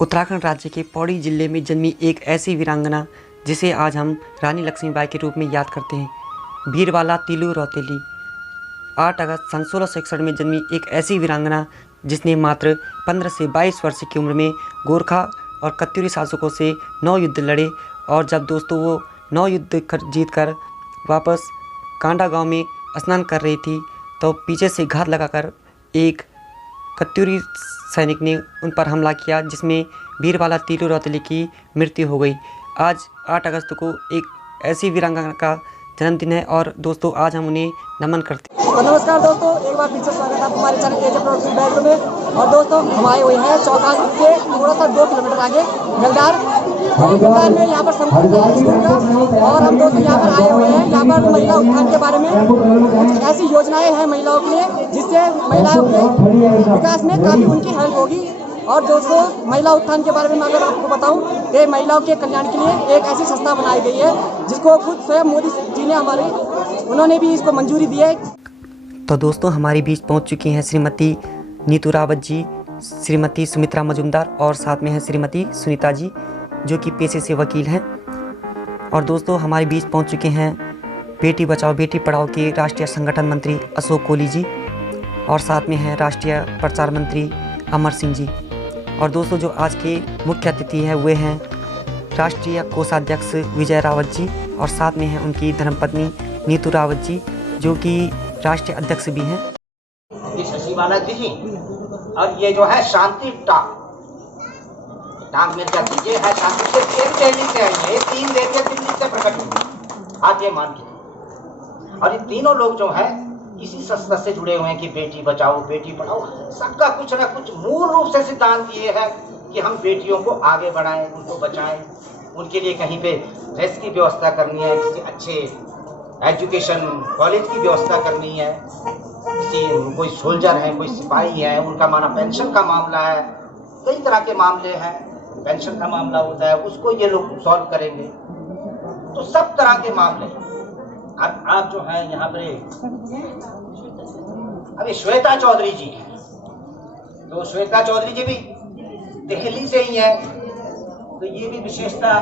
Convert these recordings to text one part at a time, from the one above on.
उत्तराखंड राज्य के पौड़ी जिले में जन्मी एक ऐसी वीरांगना जिसे आज हम रानी लक्ष्मीबाई के रूप में याद करते हैं, बीरबाला तीलू रौतेली। 8 अगस्त सन 1661 में जन्मी एक ऐसी वीरांगना जिसने मात्र 15 से 22 वर्ष की उम्र में गोरखा और कत्यूरी शासकों से 9 युद्ध लड़े। और जब दोस्तों वो 9 युद्ध जीत कर वापस कांडा गांव में स्नान कर रही थी तो पीछे से घात लगाकर एक कत्यूरी सैनिक ने उन पर हमला किया, जिसमें बीरबाला तीलू रौतेली की मृत्यु हो गई। आज 8 अगस्त को एक ऐसी वीरांगना का जन्मदिन है और दोस्तों आज हम उन्हें नमन करते हैं। तो नमस्कार दोस्तों, एक बार फिर से स्वागत है आपको हमारे चैनल एजे प्रोडक्शन बैग में। और दोस्तों हम आए हुए हैं चौकान के थोड़ा सा 2 किलोमीटर आगे गलदार में यहाँ पर संपूर्ण। और हम दोस्तों यहाँ पर आए हुए हैं, यहाँ पर महिला उत्थान के बारे में कुछ ऐसी योजनाएं हैं महिलाओं के लिए जिससे महिलाओं के विकास में काफ़ी उनकी हेल्प होगी। और दोस्तों महिला उत्थान के बारे में मैं अगर आपको बताऊं कि महिलाओं के कल्याण के लिए एक ऐसी संस्था बनाई गई है जिसको खुद स्वयं मोदी जी ने उन्होंने भी इसको मंजूरी दी है। तो दोस्तों हमारे बीच पहुंच चुकी हैं श्रीमती नीतू रावत जी, श्रीमती सुमित्रा मजुमदार और साथ में हैं श्रीमती सुनीता जी जो कि पेशे से वकील हैं। और दोस्तों हमारे बीच पहुंच चुके हैं बेटी बचाओ बेटी पढ़ाओ के राष्ट्रीय संगठन मंत्री अशोक कोहली जी और साथ में हैं राष्ट्रीय प्रचार मंत्री अमर सिंह जी। और दोस्तों जो आज के मुख्य अतिथि हैं वे हैं राष्ट्रीय कोषाध्यक्ष विजय रावत जी और साथ में हैं उनकी धर्मपत्नी नीतू रावत जी जो कि राष्ट्रीय अध्यक्ष भी हैं। शशिबाला जी और ये जो है शांति टांग में क्या चीजें है, शांति से 3 दिल्ली से आई है, 3 देवियां दिल्ली से प्रकट हुई, आप ये मान के। और ये तीनों लोग जो है इसी संस्था से जुड़े हुए हैं कि बेटी बचाओ बेटी पढ़ाओ। सबका कुछ ना कुछ मूल रूप से सिद्धांत ये है कि हम बेटियों को आगे बढ़ाएं, उनको बचाएं, उनके लिए कहीं पे ड्रेस की व्यवस्था करनी है, किसी अच्छे एजुकेशन कॉलेज की व्यवस्था करनी है, किसी कोई सोल्जर है कोई सिपाही है उनका माना पेंशन का मामला है, कई तरह के मामले हैं, पेंशन का मामला होता है उसको ये लोग सॉल्व करेंगे। तो सब तरह के मामले आप जो है यहाँ पे अभी श्वेता चौधरी जी हैं, तो श्वेता चौधरी जी भी दिल्ली से ही है, तो ये भी विशेषता।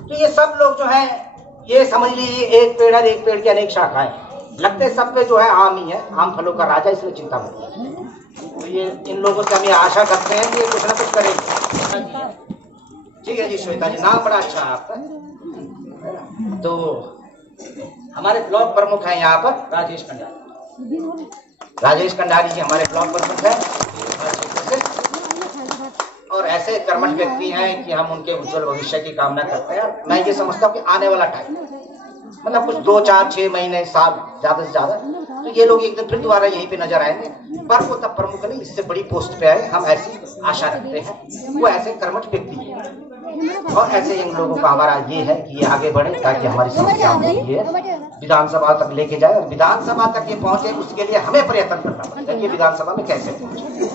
तो ये सब लोग जो है ये समझ लीजिए एक पेड़ है, एक पेड़ की अनेक शाखाएं, लगते सब पे जो है आम ही है, आम फलों का राजा, इसमें चिंता मत कीजिए। तो ये इन लोगों से हम ये आशा करते हैं कि ये कुछ ना कुछ करेंगे। ठीक है जी श्वेता जी, नाम बड़ा अच्छा है आपका। तो हमारे ब्लॉक प्रमुख हैं यहाँ पर राजेश कंडारी जी हमारे ब्लॉक प्रमुख हैं और ऐसे कर्मठ व्यक्ति हैं कि हम उनके उज्जवल भविष्य की कामना करते हैं। मैं ये समझता हूँ कि आने वाला टाइम मतलब कुछ 2, 4, 6 महीने साल ज्यादा से ज्यादा तो ये लोग एक दिन फिर दोबारा यहीं पे नजर आएंगे, पर वो तब प्रमुख नहीं इससे बड़ी पोस्ट पे आए, हम ऐसी आशा रखते हैं। वो ऐसे कर्मठ व्यक्ति हैं और ऐसे इन लोगों का हमारा ये है कि ये आगे बढ़े ताकि हमारी समस्या विधानसभा तक लेके जाए और विधानसभा तक ये पहुंचे, उसके लिए हमें प्रयत्न करना पड़ेगा कि विधानसभा में कैसे पहुंचे।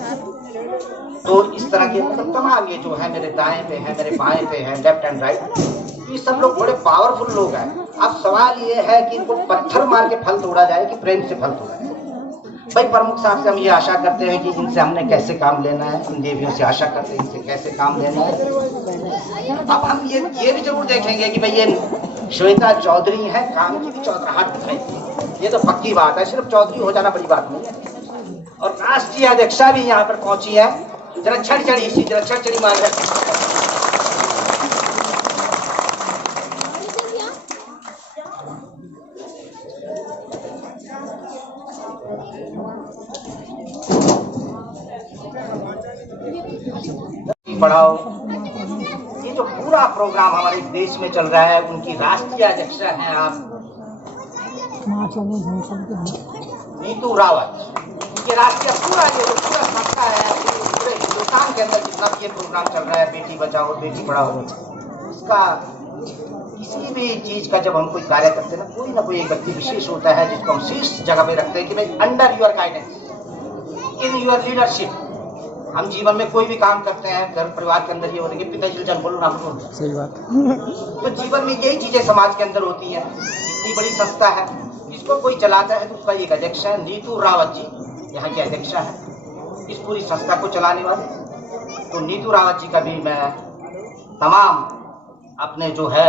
तो इस तरह के मतलब तमाम ये जो है मेरे दाएं पे है, मेरे बाएं पे है, लेफ्ट एंड राइट, ये सब लोग बड़े पावरफुल लोग हैं। अब सवाल ये है कि इनको पत्थर मार के फल तोड़ा जाए कि प्रेम से फल तोड़ा जाए। भाई प्रमुख साहब से हम ये आशा करते हैं कि इनसे हमने कैसे काम लेना है, इन देवियों से आशा करते हैं इनसे कैसे काम लेना है। अब हम ये भी जरूर देखेंगे कि भाई ये श्वेता चौधरी है, काम की भी चौधराहट दिखाई, ये तो पक्की बात है, सिर्फ चौधरी हो जाना बड़ी बात नहीं है। और राष्ट्रीय अध्यक्षा भी यहाँ पर पहुंची है, जरा छड़ चढ़ी मार है। पढ़ाओ ये जो पूरा प्रोग्राम हमारे देश में चल रहा है, उनकी राष्ट्रीय अध्यक्षा हैं आप नीतू रावत। ये राष्ट्रीय पूरा ये जो पूरा संस्था है पूरे हिंदुस्तान के अंदर जितना भी ये प्रोग्राम चल रहा है बेटी बचाओ बेटी पढ़ाओ, उसका किसी भी चीज का जब हम कोई कार्य करते हैं ना कोई एक व्यक्ति विशेष होता है जिसको हम शीर्ष जगह पे रखते हैं कि भाई under your guidance in your leadership. हम जीवन में कोई भी काम करते हैं घर परिवार के अंदर ये होता है कि पिताजी जन बोलो ना बोलो, सही बात। तो जीवन में यही चीजें समाज के अंदर होती है। इतनी बड़ी संस्था है, इसको कोई चलाता है तो उसका एक अध्यक्ष है नीतू रावत जी यहाँ के अध्यक्षा है। इस पूरी संस्था को चलाने वाले तो नीतू रावत जी का भी मैं तमाम अपने जो है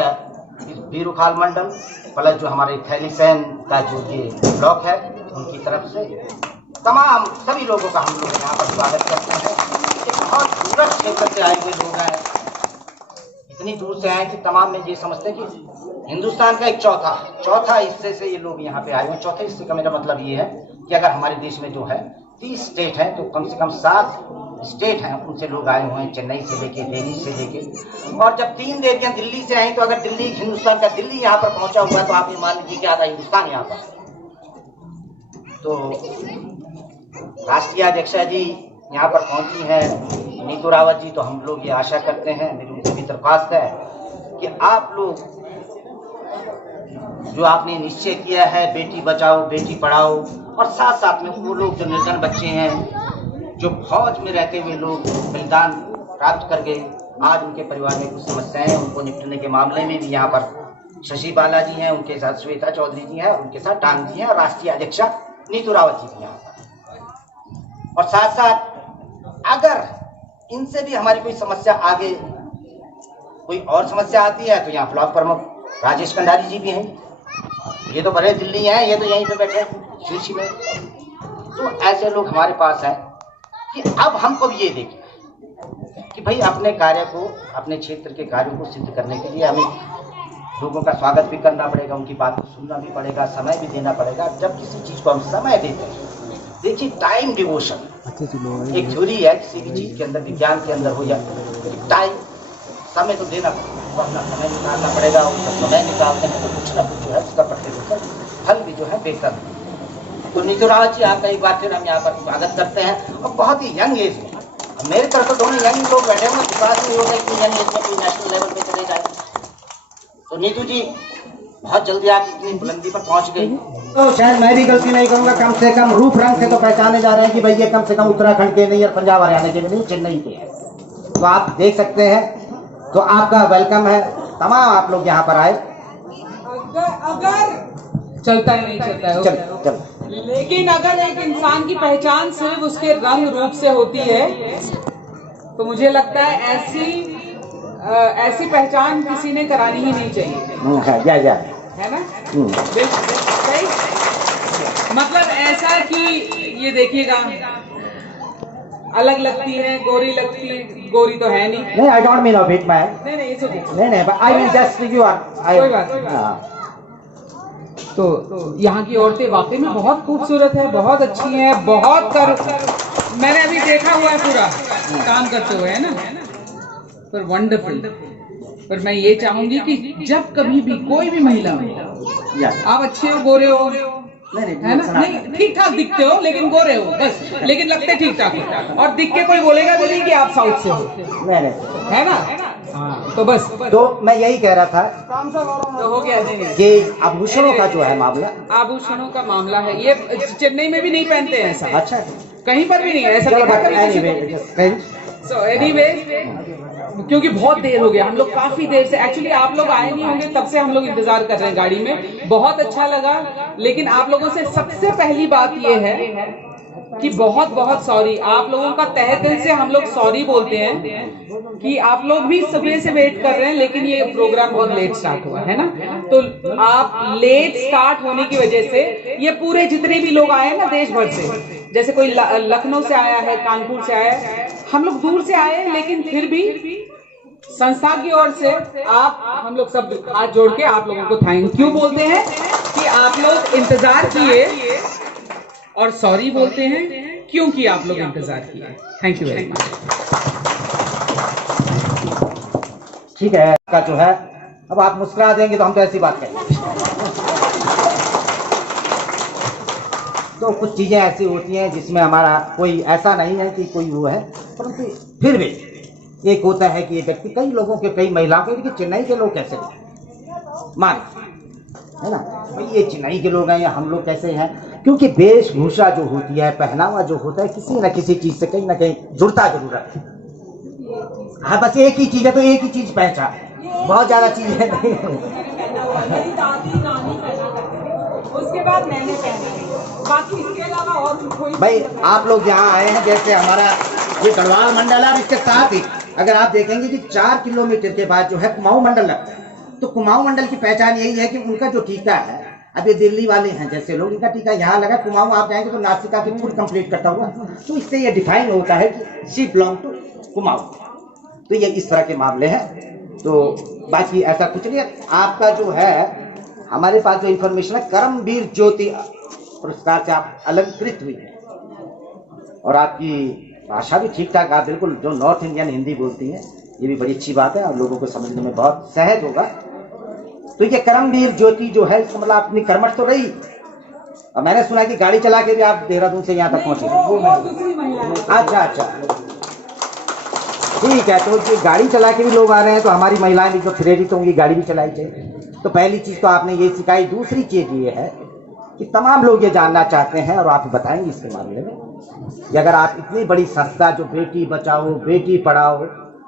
इस बीरूखाल मंडल प्लस जो हमारे थैलीसैन का जो ये ब्लॉक है उनकी तरफ से तमाम सभी लोगों का हम लोग यहाँ पर स्वागत करते हैं। एक बहुत दूर क्षेत्र से आए हुए लोग हैं, इतनी दूर से आए कि तमाम में ये समझते हैं कि हिंदुस्तान का एक चौथा हिस्से से ये लोग यहाँ पे आए हुए। चौथे हिस्से का मेरा मतलब ये है कि अगर हमारे देश में जो है 30 स्टेट हैं तो कम से कम 7 स्टेट हैं, उनसे लोग आए हुए हैं, चेन्नई से लेके दिल्ली से लेके। और जब 3 देवियां दिल्ली से आई तो अगर दिल्ली हिंदुस्तान का दिल्ली यहाँ पर पहुंचा हुआ है तो आप ये मान लीजिए कि आधा हिंदुस्तान यहाँ पर। तो राष्ट्रीय अध्यक्षा जी यहाँ पर पहुंची हैं नीतू रावत जी, तो हम लोग ये आशा करते हैं, मेरी उनसे भी दरख्वास्त है कि आप लोग जो आपने निश्चय किया है बेटी बचाओ बेटी पढ़ाओ, और साथ साथ में वो लोग जो निर्धन बच्चे हैं, जो फौज में रहते हुए लोग बलिदान प्राप्त कर गए, आज उनके परिवार में कुछ समस्याएं हैं, उनको निपटने के मामले में भी यहाँ पर शशि बाला जी हैं, उनके साथ श्वेता चौधरी जी हैं, उनके साथ टांग जी हैं, और राष्ट्रीय अध्यक्षा नीतू रावत जी भी यहाँ पर। और साथ साथ अगर इनसे भी हमारी कोई समस्या आगे कोई और समस्या आती है तो यहाँ ब्लॉक प्रमुख राजेश कंडारी जी भी हैं, ये तो बड़े दिल्ली हैं, ये तो यहीं पे बैठे शीर्षी में। तो ऐसे लोग हमारे पास हैं कि अब हमको भी ये देखें कि भाई अपने कार्य को, अपने क्षेत्र के कार्यों को सिद्ध करने के लिए हमें लोगों का स्वागत भी करना पड़ेगा, उनकी बात को सुनना भी पड़ेगा, समय भी देना पड़ेगा। जब किसी चीज को हम समय देते हैं, देखिए टाइम डिवोशन एक थ्योरी है किसी भी चीज के अंदर, विज्ञान के अंदर हो या टाइम, समय तो देना पड़ेगा, तो अपना समय निकालना पड़ेगा। उसका समय निकालते हैं तो कुछ ना कुछ जो है उसका प्रतिफल फल भी जो है बेहतर है। तो नीतू रावत जी आपका एक बार फिर हम यहाँ पर स्वागत करते हैं, और बहुत ही यंग एज में, मेरी तरफ तो दोनों यंग लोग बैठे हुए, विश्वास नहीं होता कि यंग एज में कोई नेशनल लेवल पे चले जाए। तो नीतू जी बहुत जल्दी आप इतनी बुलंदी पर पहुंच गई। तो शायद मैं भी गलती नहीं करूंगा, कम से कम रूप रंग से तो पहचाने जा रहे हैं कि भाई ये कम से कम उत्तराखंड के नहीं और पंजाब हरियाणा के भी नहीं, चेन्नई के हैं। तो आप देख सकते हैं, तो आपका वेलकम है, तमाम आप लोग यहाँ पर आए। अगर चलता है नहीं चलता है, चल लेकिन अगर एक इंसान की पहचान सिर्फ उसके रंग रूप से होती है तो मुझे लगता है ऐसी पहचान किसी ने करानी ही नहीं चाहिए, जा है ना? बिल्कुल सही। मतलब ऐसा कि ये देखिएगा अलग लगती है, गोरी लगती है, गोरी तो है नहीं। I don't mean of it man, नहीं इट्स ओके, नहीं but I mean just you are, कोई बात। तो यहाँ की औरतें वाकई में बहुत खूबसूरत है, बहुत अच्छी हैं, मैंने अभी देखा हुआ है पूरा काम करते हुए, है ना? पर वंडरफुल। पर मैं ये चाहूंगी कि जब कभी भी कोई भी महिला हो, आप अच्छे हो, गोरे हो, है ना? नहीं ठीक ठाक दिखते हो लेकिन गोरे हो बस, लेकिन लगते ठीक ठाक हो, और दिख के कोई बोलेगा भी नहीं कि आप साउथ से हो, है ना? हाँ, तो बस तो मैं यही कह रहा था तो हो गया कि आभूषणों का जो है मामला, आभूषणों का मामला है, ये चेन्नई में भी नहीं पहनते हैं ऐसा, अच्छा कहीं पर भी नहीं है ऐसा। सो एनीवे, क्योंकि बहुत देर हो गया, हम लोग काफी देर से, एक्चुअली आप लोग आए नहीं होंगे तब से हम लोग इंतजार कर रहे हैं गाड़ी में, बहुत अच्छा लगा। लेकिन आप लोगों से सबसे पहली बात ये है कि बहुत बहुत सॉरी, आप लोगों का तहे दिल से हम लोग सॉरी बोलते हैं कि आप लोग भी सुबह से वेट कर रहे हैं, लेकिन ये प्रोग्राम बहुत लेट स्टार्ट हुआ है ना। तो आप लेट स्टार्ट होने की वजह से ये पूरे जितने भी लोग आए हैं ना देश भर से, जैसे कोई लखनऊ से आया है, कानपुर से आया है, हम लोग दूर से आए हैं, लेकिन फिर भी संस्था की ओर से हम लोग सब हाथ जोड़ के आप लोगों को थैंक यू बोलते हैं कि आप लोग इंतजार किए, और सॉरी बोलते हैं क्योंकि आप लोग इंतजार किए। Thank you very much. ठीक है का जो है, अब आप मुस्कुरा देंगे तो हम तो ऐसी बात करेंगे। तो कुछ चीजें ऐसी होती हैं जिसमें हमारा कोई ऐसा नहीं है कि कोई वो है, परंतु फिर भी एक होता है कि ये व्यक्ति, कई लोगों के, कई महिलाओं के, कि चेन्नई के लोग कैसे मान, है ना भाई, ये चेन्नई के लोग हैं या हम लोग कैसे हैं, क्योंकि वेशभूषा जो होती है, पहनावा जो होता है, किसी न किसी चीज से कहीं ना कहीं जुड़ता जरूर है। हाँ बस एक ही चीज है तो एक ही चीज पहचान, बहुत ज्यादा चीज है नहीं। उसके बाद मैंने पहना, बाकी इसके अलावा और कोई भाई आप लोग यहाँ आए हैं, जैसे हमारा ये गढ़वाल मंडल है। और इसके साथ ही अगर आप देखेंगे कि 4 किलोमीटर के बाद जो है कुमाऊं मंडल लगता है, तो कुमाऊं मंडल की पहचान यही है कि उनका जो टीका है, अब ये दिल्ली वाले हैं जैसे लोग, इनका टीका यहाँ लगा, कुमाऊं आप जाएंगे तो नासिका की फुल कंप्लीट करता हुआ, तो इससे ये डिफाइन होता है कि शी बिलोंग टू कुमाऊं। तो ये इस तरह के मामले हैं। तो बाकी ऐसा कुछ नहीं है। आपका जो है हमारे पास जो इन्फॉर्मेशन है, कर्मवीर ज्योति पुरस्कार से आप अलंकृत हुई है और आपकी भाषा भी ठीक ठाक, आप बिल्कुल जो नॉर्थ इंडियन हिंदी बोलती हैं, ये भी बड़ी अच्छी बात है और लोगों को समझने में बहुत सहज होगा। तो ये कर्मवीर ज्योति जो है, इसका मतलब अपनी कर्मठ तो रही, और मैंने सुना कि गाड़ी चला के भी आप देहरादून से यहाँ तक पहुंचे। अच्छा, ठीक है। तो ये गाड़ी चला के भी लोग आ रहे हैं, तो हमारी महिलाएं भी जो प्रेरित होंगी गाड़ी भी चलाई चाहिए। तो पहली चीज तो आपने ये सिखाई। दूसरी चीज ये है कि तमाम लोग ये जानना चाहते हैं और आप बताएंगे इसके मामले में कि अगर आप इतनी बड़ी संस्था जो बेटी बचाओ बेटी पढ़ाओ,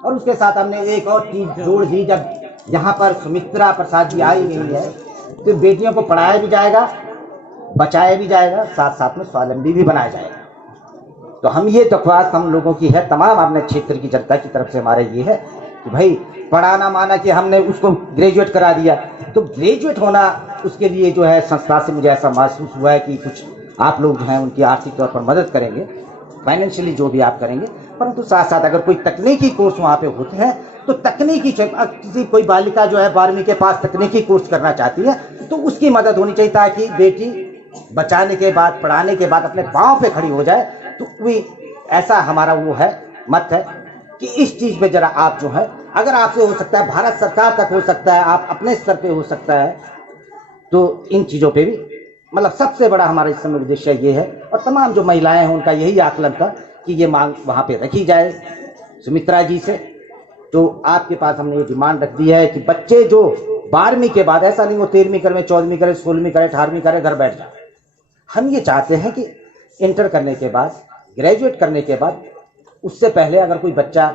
और उसके साथ हमने एक और चीज जोड़ दी, जब यहाँ पर सुमित्रा प्रसाद जी आई हुई है, तो बेटियों को पढ़ाया भी जाएगा, बचाया भी जाएगा, साथ साथ में स्वावलंबी भी बनाया जाएगा। तो हम ये दरख्वास्त हम लोगों की है, तमाम अपने क्षेत्र की जनता की तरफ से हमारे ये है कि भाई पढ़ाना माना कि हमने उसको ग्रेजुएट करा दिया, तो ग्रेजुएट होना उसके लिए जो है संस्था से मुझे ऐसा महसूस हुआ है कि कुछ आप लोग जो हैं उनकी आर्थिक तौर पर मदद करेंगे, फाइनेंशियली जो भी आप करेंगे, परंतु साथ साथ अगर कोई तकनीकी कोर्स वहाँ पे होते हैं तो तकनीकी, किसी कोई बालिका जो है 12वीं के पास तकनीकी कोर्स करना चाहती है तो उसकी मदद होनी चाहिए, ताकि बेटी बचाने के बाद पढ़ाने के बाद अपने पाँव पे खड़ी हो जाए। तो भी ऐसा हमारा वो है मत है कि इस चीज पे जरा आप जो है, अगर आपसे हो सकता है, भारत सरकार तक हो सकता है, आप अपने स्तर पे हो सकता है, तो इन चीजों पे भी मतलब सबसे बड़ा हमारा इस समय उद्देश्य ये है। और तमाम जो महिलाएं हैं उनका यही आकलन था कि ये मांग वहां पे रखी जाए सुमित्रा जी से। तो आपके पास हमने ये डिमांड रख दी है कि बच्चे जो 12वीं के बाद, ऐसा नहीं वो 13वीं करे, 14वीं करे, 16वीं करे, 18वीं करे, घर बैठ जाए। हम ये चाहते हैं कि इंटर करने के बाद, ग्रेजुएट करने के बाद, उससे पहले अगर कोई बच्चा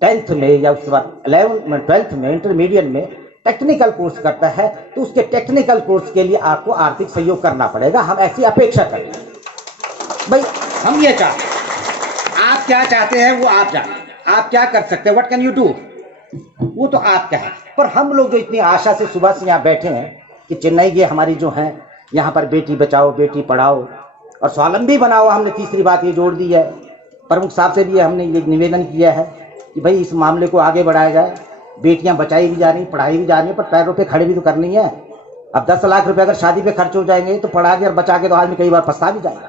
10th में या उसके बाद 11th में, 12th में, इंटरमीडिएट में टेक्निकल कोर्स करता है, तो उसके टेक्निकल कोर्स के लिए आपको आर्थिक सहयोग करना पड़ेगा। हम ऐसी अपेक्षा करते हैं। भाई हम ये चाहते हैं, आप क्या चाहते हैं वो आप जाने, आप क्या कर सकते हैं, व्हाट कैन यू डू, वो तो आपका है। पर हम लोग जो इतनी आशा से सुबह से यहाँ बैठे हैं कि चेन्नई ये हमारी जो है यहाँ पर बेटी बचाओ बेटी पढ़ाओ और स्वावलंबी बनाओ, हमने तीसरी बात ये जोड़ दी है। प्रमुख साहब से भी हमने ये निवेदन किया है कि भाई इस मामले को आगे बढ़ाया जाए। बेटियां बचाई भी जा रही, पढ़ाई भी जा रही है, पर पैरों पे खड़े भी तो करनी है। अब 10 लाख रुपए अगर शादी पे खर्च हो जाएंगे तो पढ़ा के और बचा के तो आदमी कई बार पछता भी जाएगा।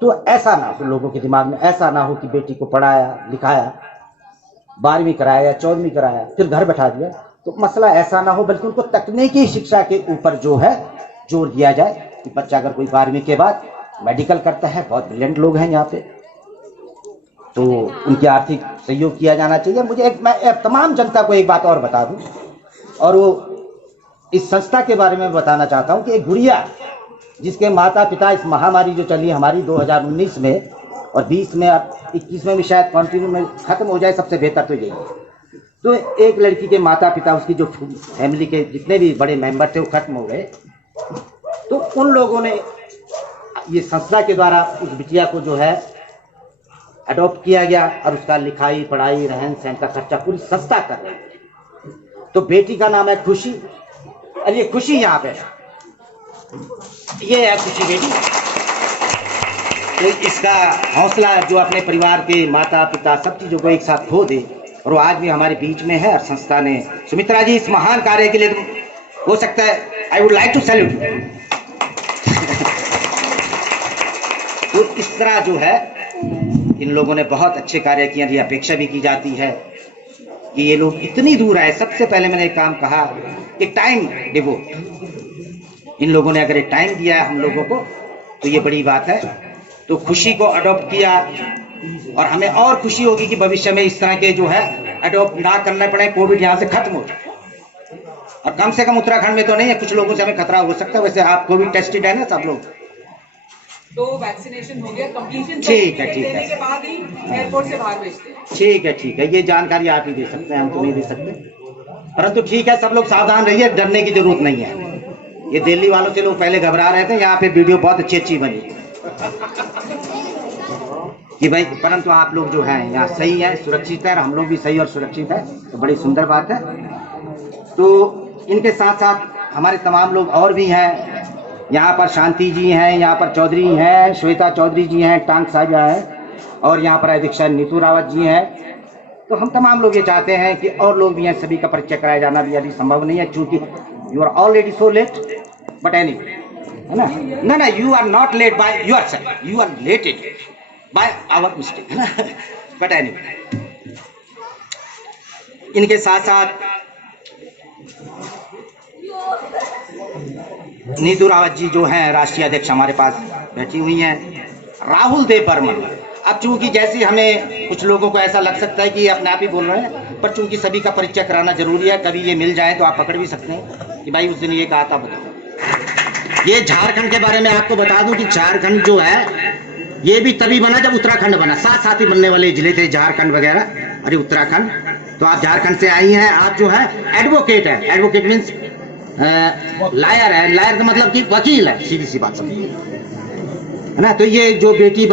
तो ऐसा ना हो, लोगों के दिमाग में ऐसा ना हो कि बेटी को पढ़ाया लिखाया, 12वीं कराया, 14वीं कराया, फिर घर बैठा दिया, तो मसला ऐसा ना हो, बल्कि उनको तकनीकी शिक्षा के ऊपर जो है जोर दिया जाए कि बच्चा अगर कोई 12वीं के बाद मेडिकल करता है, बहुत ब्रिलियंट लोग हैं यहाँ पे, तो उनकी आर्थिक सहयोग किया जाना चाहिए। मुझे मैं तमाम जनता को एक बात और बता दूं, और वो इस संस्था के बारे में बताना चाहता हूं कि एक गुड़िया जिसके माता पिता, इस महामारी जो चली हमारी 2019 में और 20 में, अब 21 में भी शायद कंटिन्यू में खत्म हो जाए, सबसे बेहतर तो यही है। तो एक लड़की के माता पिता, उसकी जो फैमिली के जितने भी बड़े मेंबर थे वो खत्म हो गए। तो उन लोगों ने ये संस्था के द्वारा उस बिटिया को जो है अडॉप्ट किया गया और उसका लिखाई पढ़ाई रहन सहन का खर्चा पूरी संस्था कर रही है। तो बेटी का नाम है खुशी, और ये खुशी यहाँ पे ये है खुशी बेटी। तो इसका हौसला जो अपने परिवार के माता पिता सब चीजों को एक साथ खो दे, और वो आज भी हमारे बीच में है। और संस्था ने सुमित्रा जी इस महान कार्य के लिए हो सकता है, I would like to salute. तो इस तरह जो है इन लोगों ने बहुत अच्छे कार्य किए। ये अपेक्षा भी की जाती है कि ये लोग इतनी दूर आए। सबसे पहले मैंने एक काम कहा कि टाइम डिवोट, इन लोगों ने अगर एक टाइम दिया है हम लोगों को तो ये बड़ी बात है। तो खुशी को अडॉप्ट किया, और हमें और खुशी होगी कि भविष्य में इस तरह के जो है अडॉप्ट ना करना पड़े, कोविड यहाँ से खत्म हो जाए। और कम से कम उत्तराखंड में तो नहीं है, कुछ लोगों से हमें खतरा हो सकता है। वैसे आप कोविड टेस्टेड है ना सब लोग? तो वैक्सीनेशन हो गया, कंप्लीशन ठीक है, ठीक है। देने के बाद ही एयरपोर्ट से बाहर भेजते हैं। ठीक है, ठीक है, ये जानकारी आप ही दे सकते हैं, हम तो नहीं दे सकते। परंतु ठीक है, सब लोग सावधान रहिए, डरने की जरूरत नहीं है। ये दिल्ली वालों से लोग पहले घबरा रहे थे, यहाँ पे वीडियो बहुत अच्छी बनी। कि भाई परंतु आप लोग जो हैं यहाँ सही है, सुरक्षित है, और हम लोग भी सही और सुरक्षित है, तो बड़ी सुंदर बात है। तो इनके साथ साथ हमारे तमाम लोग और भी हैं, यहाँ पर शांति जी हैं, यहाँ पर चौधरी हैं, श्वेता चौधरी जी हैं, टांग साजा है, और यहाँ पर अधीक्षक नीतू रावत जी हैं। तो हम तमाम लोग ये चाहते हैं कि और लोग भी हैं, सभी का परिचय कराया जाना भी अभी संभव नहीं है, क्योंकि you are already so late, but anyway, है ना? ना ना, you are not late by yourself, you are lated by our mistake, है ना? बट एनीवे, इनके साथ साथ नीतू रावत जी जो हैं राष्ट्रीय अध्यक्ष हमारे पास बैठी हुई हैं, राहुल देव बर्मन। अब चूंकि जैसे हमें कुछ लोगों को ऐसा लग सकता है कि अपने आप ही बोल रहे हैं, पर चूंकि सभी का परिचय कराना जरूरी है, कभी ये मिल जाए तो आप पकड़ भी सकते हैं कि भाई उस दिन ये कहा था, बताओ। ये झारखंड के बारे में आपको बता दूं कि झारखंड जो है ये भी तभी बना जब उत्तराखंड बना, साथ साथ ही बनने वाले जिले थे झारखंड वगैरह, अरे उत्तराखंड। तो आप झारखंड से आई हैं, आप जो है एडवोकेट है, एडवोकेट मीन्स लायर है, लायर का मतलब कि वकील है, सीधी सी बात समझिए, है ना? तो ये जो बेटी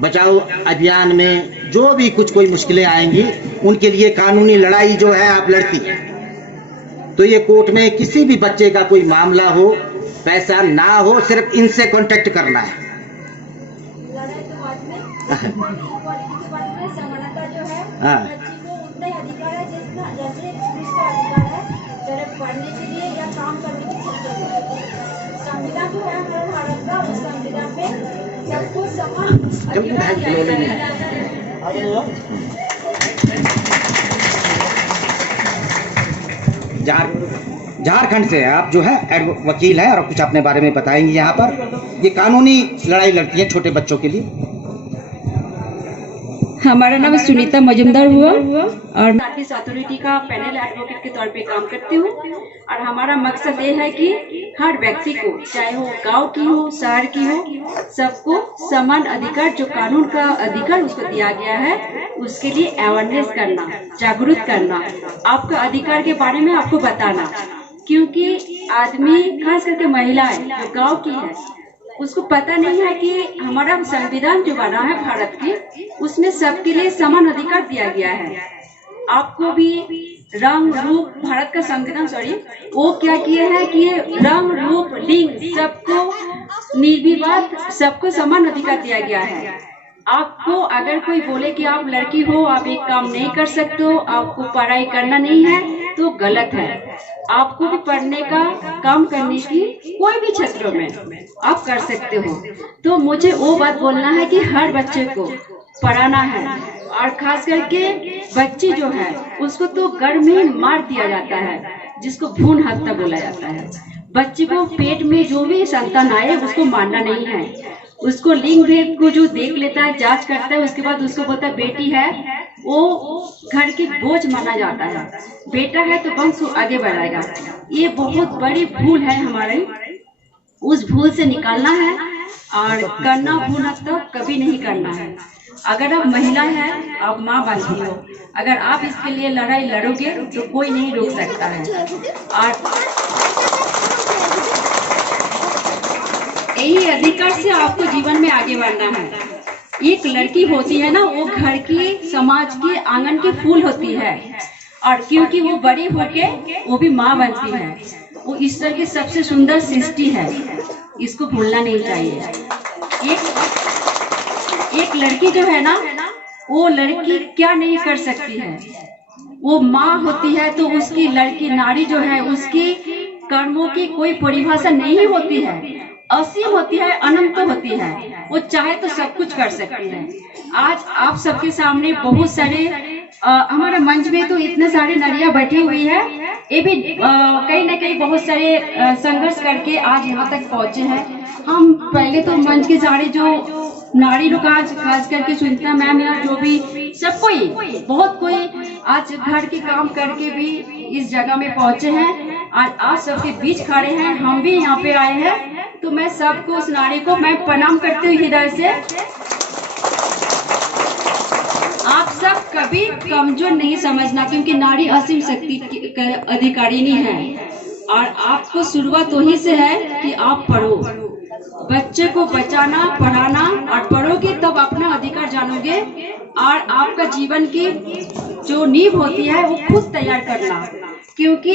बचाओ अभियान में जो भी कुछ कोई मुश्किलें आएंगी, उनके लिए कानूनी लड़ाई जो है आप लड़ती हैं। तो ये कोर्ट में किसी भी बच्चे का कोई मामला हो, पैसा ना हो, सिर्फ इनसे कांटेक्ट करना है। समानता जो है, हाँ, बच्ची को उतना ही अधिकार है जैसे पुरुष का अधिकार है, चाहे पढ़ने के लिए या काम करने के लिए। संविधान जो है हमारे भारत का, उस संविधान में सबको समान अधिकार दिया गया है। झारखंड से आप जो है वकील हैं और कुछ अपने बारे में बताएंगे। यहाँ पर ये कानूनी लड़ाई लड़ती है छोटे बच्चों के लिए। हमारा नाम सुनीता मजुमदार हुआ और आर्टिस्ट अथॉरिटी का पैनल एडवोकेट के तौर पे काम करती हूँ। और हमारा मकसद ये है कि हर व्यक्ति को, चाहे वो गांव की हो, शहर की हो, सबको समान अधिकार, जो कानून का अधिकार उसको दिया गया है, उसके लिए अवेयरनेस करना, जागरूक करना, आपका अधिकार के बारे में आपको बताना। क्योंकि आदमी, खास करके महिलाएं जो गाँव की है, उसको पता नहीं है कि हमारा संविधान जो बना है भारत की, उसमें सबके लिए समान अधिकार दिया गया है। आपको भी रंग रूप, भारत का संविधान वो क्या किया है कि रंग रूप लिंग सबको निर्विवाद, सबको समान अधिकार दिया गया है। आपको अगर कोई बोले कि आप लड़की हो, आप एक काम नहीं कर सकते हो, आपको पढ़ाई करना नहीं है, तो गलत है। आपको भी पढ़ने का, काम करने की कोई भी क्षेत्रों में आप कर सकते हो। तो मुझे वो बात बोलना है कि हर बच्चे को पढ़ाना है, और खास करके बच्ची जो है उसको तो घर में मार दिया जाता है, जिसको भ्रूण हत्या बोला जाता है। बच्ची को पेट में जो भी संतान आए उसको मारना नहीं है। उसको लिंग भेद को जो देख लेता है, जांच करता है, उसके बाद उसको बोलता है बेटी है, वो घर की बोझ माना जाता है। बेटा है तो वंश आगे बढ़ाएगा। ये बहुत बड़ी भूल है हमारे, उस भूल से निकालना है और करना भूल हत्या कभी नहीं करना है। अगर आप महिला हैं, आप माँ बनती हो, अगर आप इसके लिए लड़ाई लड़ोगे तो कोई नहीं रोक सकता है। और यही अधिकार से आपको जीवन में आगे बढ़ना है। एक लड़की होती है ना, वो घर की, समाज के, आंगन के फूल होती है, और क्योंकि वो बड़ी होके वो भी माँ बनती है। वो ईश्वर की सबसे सुंदर सृष्टि है, इसको भूलना नहीं चाहिए। एक लड़की जो है ना, वो लड़की क्या नहीं कर सकती है। वो माँ होती है तो उसकी लड़की, नारी जो है, उसकी कर्मों की कोई परिभाषा नहीं होती है, असीम होती है, अनंत होती है। वो चाहे तो सब कुछ कर सकती है। आज आप सबके सामने बहुत सारे हमारा मंच में तो इतने सारे नारियां बैठी हुई है, ये भी कहीं ना कहीं बहुत सारे संघर्ष करके आज यहाँ तक पहुँचे हैं। हम पहले तो मंच के सारे जो नारी लोग, आज खास करके सुनीता मैम या जो भी, सब कोई, बहुत कोई आज घर के काम करके भी इस जगह में पहुँचे हैं। आज आप सबके बीच खड़े हैं, हम भी यहाँ पे आए हैं। तो मैं सबको, उस नारी को मैं प्रणाम करती हूँ हृदय से। आप सब कभी कमजोर नहीं समझना, क्योंकि नारी असीम शक्ति की अधिकारिणी है। और आपको शुरुआत वही से है कि आप पढ़ो, बच्चे को बचाना, पढ़ाना, और पढ़ोगे तब अपना अधिकार जानोगे, और आपका जीवन की जो नींव होती है वो खुद तैयार करना। क्योंकि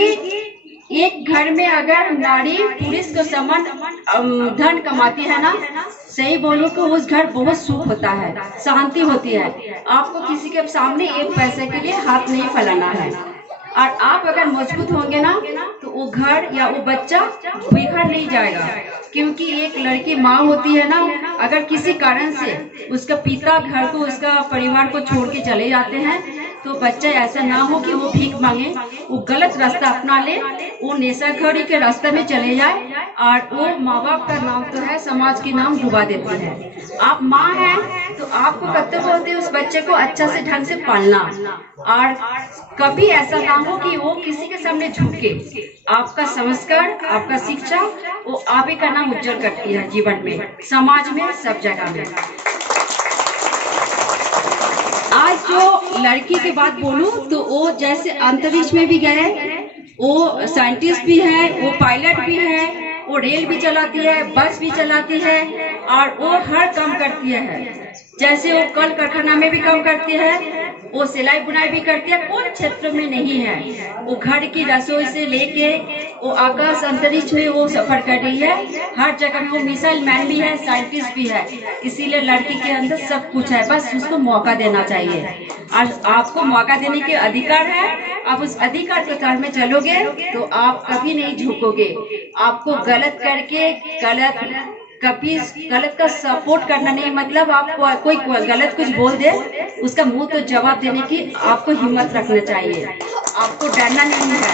एक घर में अगर नारी पुरुष को समान धन कमाती है ना, सही बोलो तो उस घर बहुत सुख होता है, शांति होती है। आपको किसी के सामने एक पैसे के लिए हाथ नहीं फैलाना है। और आप अगर मजबूत होंगे ना तो वो घर या वो बच्चा बिखर नहीं जाएगा। क्योंकि एक लड़की माँ होती है ना, अगर किसी कारण से उसका पिता घर को, उसका परिवार को छोड़ के चले जाते हैं, तो बच्चा ऐसा ना हो कि वो भीख मांगे, वो गलत रास्ता अपना ले, वो नेशाखोरी के रास्ते में चले जाए, और वो माँ बाप का नाम तो है, समाज के नाम डुबा देते हैं। आप माँ हैं तो आपको कर्तव्य होते हैं उस बच्चे को अच्छा से ढंग से पालना, और कभी ऐसा ना हो कि वो किसी के सामने झुके। आपका संस्कार, आपका शिक्षा वो आप ही का नाम उज्जवल करती है जीवन में, समाज में, सब जगह में। आज जो लड़की की बात बोलूं तो वो जैसे अंतरिक्ष में भी गए, वो साइंटिस्ट भी है, वो पायलट भी है, वो रेल भी चलाती है, बस भी चलाती है, और वो हर काम करती है। जैसे वो कल कारखाना में भी काम करती है, वो सिलाई बुनाई भी करती है, कौन क्षेत्र में नहीं है। वो घर की रसोई से लेके वो आकाश अंतरिक्ष में वो सफर कर रही है, हर जगह में। वो मिसाइल मैन भी है, साइंटिस्ट भी है। इसीलिए लड़की के अंदर सब कुछ है, बस उसको मौका देना चाहिए। और आपको मौका देने के अधिकार है, आप उस अधिकार के कार में चलोगे तो आप कभी नहीं झुकोगे। आपको गलत करके कभी गलत का सपोर्ट करना नहीं, मतलब आप कोई गलत कुछ बोल दे उसका मुंह तो जवाब देने की आपको हिम्मत रखना चाहिए। आपको डरना नहीं है,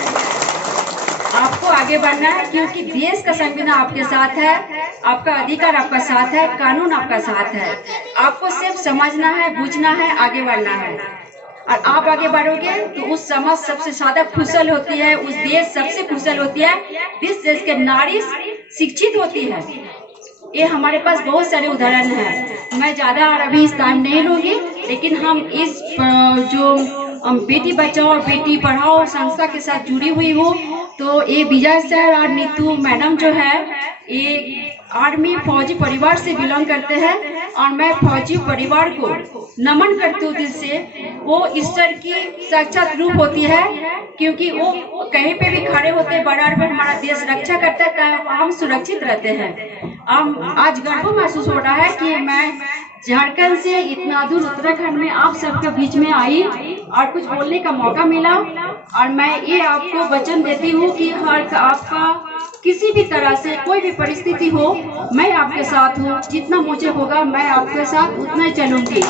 आपको आगे बढ़ना है। क्योंकि देश का संविधान आपके साथ है, आपका अधिकार आपका साथ है, कानून आपका साथ है। आपको सिर्फ समझना है, बुझना है, आगे बढ़ना है। और आप आगे बढ़ोगे तो उस समाज सबसे ज्यादा खुशहाल होती है, उस देश सबसे खुशहाल होती है, जिस देश के नारी शिक्षित होती है। ये हमारे पास बहुत सारे उदाहरण हैं। मैं ज्यादा और अभी इस टाइम नहीं लूंगी, लेकिन हम इस जो बेटी बचाओ और बेटी पढ़ाओ संस्था के साथ जुड़ी हुई हूँ। तो ये विजय सर और नीतू मैडम जो है, ये आर्मी फौजी परिवार से बिलोंग करते हैं, और मैं फौजी परिवार को नमन करती हूँ दिल से। वो ईश्वर की साक्षात रूप होती है, क्योंकि वो कहीं पे भी खड़े होते हैं, बराबर हमारा देश रक्षा करता है, हम सुरक्षित रहते हैं। आज गर्व महसूस हो रहा है कि मैं झारखंड से इतना दूर उत्तराखंड में आप सबके बीच में आई और कुछ बोलने का मौका मिला। और मैं ये आपको वचन देती हूँ कि हर आपका किसी भी तरह से कोई भी परिस्थिति हो, मैं आपके साथ हूँ। जितना मुझे होगा मैं आपके साथ उतना ही चलूंगी।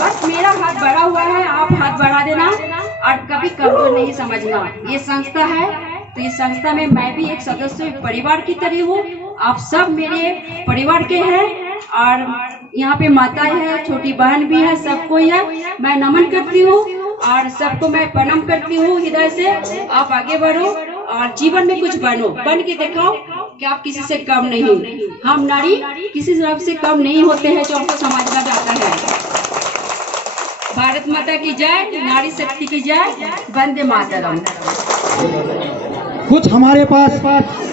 बस मेरा हाथ बढ़ा हुआ है, आप हाथ बढ़ा देना, और कभी कमजोर नहीं समझना। ये संस्था है तो इस संस्था में मैं भी एक सदस्य परिवार की तरह हूँ। आप सब मेरे परिवार के हैं, और यहाँ पे माताएं हैं, छोटी बहन भी है, सबको है मैं नमन करती हूँ और सबको मैं प्रणाम करती हूँ हृदय से। आप आगे बढ़ो और जीवन में कुछ बनो, बन के दिखाओ कि आप किसी से कम नहीं। हम नारी किसी तरफ से कम नहीं होते हैं, जो हमको समझना जाता है। भारत माता की जय, नारी शक्ति की जय, वंदे मातरम। कुछ हमारे पास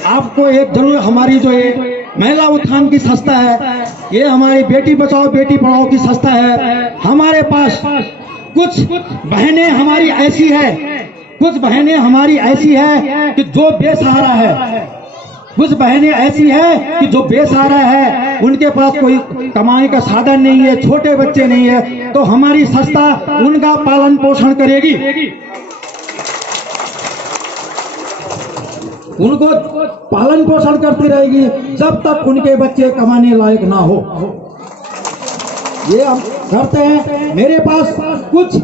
आपको एक जरूर, हमारी जो ये महिला उत्थान की संस्था है, ये हमारी बेटी बचाओ बेटी पढ़ाओ की संस्था है। हमारे पास कुछ बहनें हमारी ऐसी है, कुछ बहनें हमारी ऐसी है कि जो बेसहारा है, कुछ बहनें ऐसी है कि जो बेसहारा है, उनके पास कोई कमाई का साधन नहीं है, छोटे बच्चे नहीं है, तो हमारी संस्था उनका पालन पोषण करेगी, उनको पालन पोषण करती रहेगी जब तक उनके बच्चे कमाने लायक ना हो। ये हम करते हैं। मेरे पास कुछ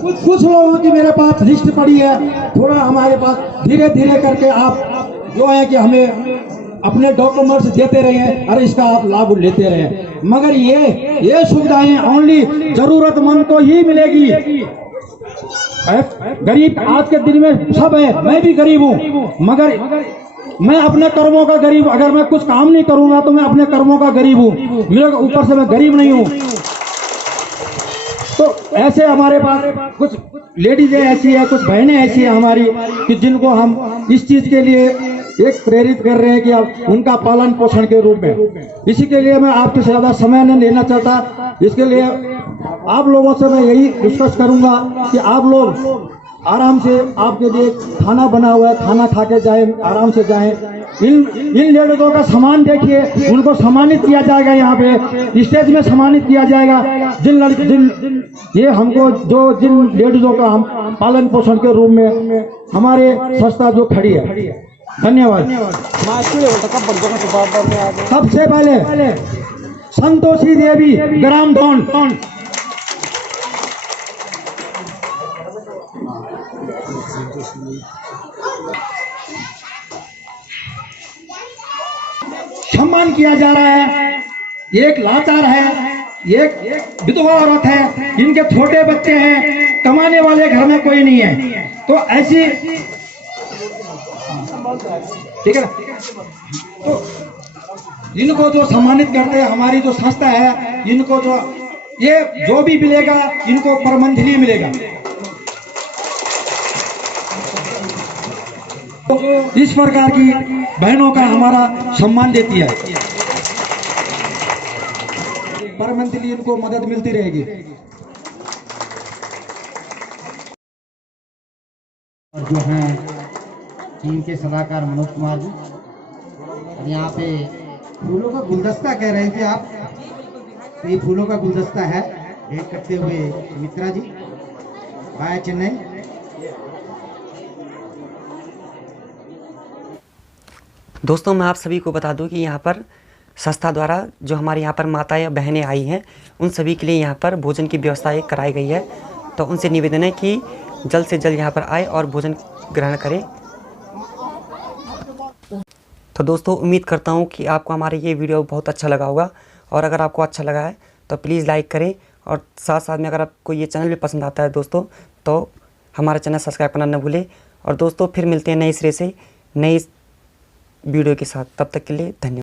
लोगों की मेरे पास लिस्ट पड़ी है, थोड़ा हमारे पास धीरे धीरे करके आप जो है कि हमें अपने डॉक्यूमेंट्स देते रहे और इसका आप लाभ लेते रहे। मगर ये सुविधाएं ओनली जरूरतमंद को ही मिलेगी। गरीब आज के दिन में सब है, मैं भी गरीब हूँ, मगर मैं अपने कर्मों का गरीब, अगर मैं कुछ काम नहीं करूंगा तो मैं अपने कर्मों का गरीब हूँ, मेरे ऊपर से मैं गरीब नहीं हूँ। तो ऐसे हमारे पास कुछ लेडीजें ऐसी है, कुछ बहनें ऐसी है हमारी कि जिनको हम इस चीज के लिए एक प्रेरित कर रहे हैं कि आप उनका पालन पोषण के रूप में। इसी के लिए मैं आपके से ज़्यादा समय नहीं लेना चाहता। इसके लिए आप लोगों से मैं यही डिस्कस करूंगा कि आप लोग आराम से, आपके लिए खाना बना हुआ है, खाना खा के जाए, आराम से जाएं। इन लेडीजों का सम्मान देखिए, उनको सम्मानित किया जाएगा, यहाँ पे स्टेज में सम्मानित किया जाएगा। ये हमको जिन लेडीजों का हम पालन पोषण के रूप में हमारे संस्था जो खड़ी है। धन्यवाद। सबसे पहले संतोषी देवी ग्राम धौन। सम्मान किया जा रहा है। एक लाचार है, एक विधवा औरत है, जिनके छोटे बच्चे हैं, कमाने वाले घर में कोई नहीं है, तो ऐसी, ठीक है ना, तो इनको जो सम्मानित करते हैं, हमारी जो संस्था है, इनको जो भी मिलेगा, इनको पर मंथली मिलेगा। इस प्रकार की बहनों का हमारा सम्मान देती है, पर मंथली इनको मदद मिलती रहेगी। और जो हैं टीम के सलाहकार मनोज कुमार जी, और यहाँ पे फूलों का गुलदस्ता कह रहे थे आप, तो ये फूलों का गुलदस्ता है एक करते हुए मित्रा जी, बाय चेन्नई। दोस्तों मैं आप सभी को बता दूं कि यहाँ पर संस्था द्वारा जो हमारे यहाँ पर माताएं या बहनें आई हैं, उन सभी के लिए यहाँ पर भोजन की व्यवस्था कराई गई है। तो उनसे निवेदन है कि जल्द से जल्द यहाँ पर आए और भोजन ग्रहण करें। तो दोस्तों उम्मीद करता हूँ कि आपको हमारा ये वीडियो बहुत अच्छा लगा होगा, और अगर आपको अच्छा लगा है तो प्लीज़ लाइक करें, और साथ साथ में अगर आपको ये चैनल भी पसंद आता है दोस्तों, तो हमारा चैनल सब्सक्राइब करना न भूलें। और दोस्तों फिर मिलते हैं नए सिरे से नई वीडियो के साथ, तब तक के लिए धन्यवाद।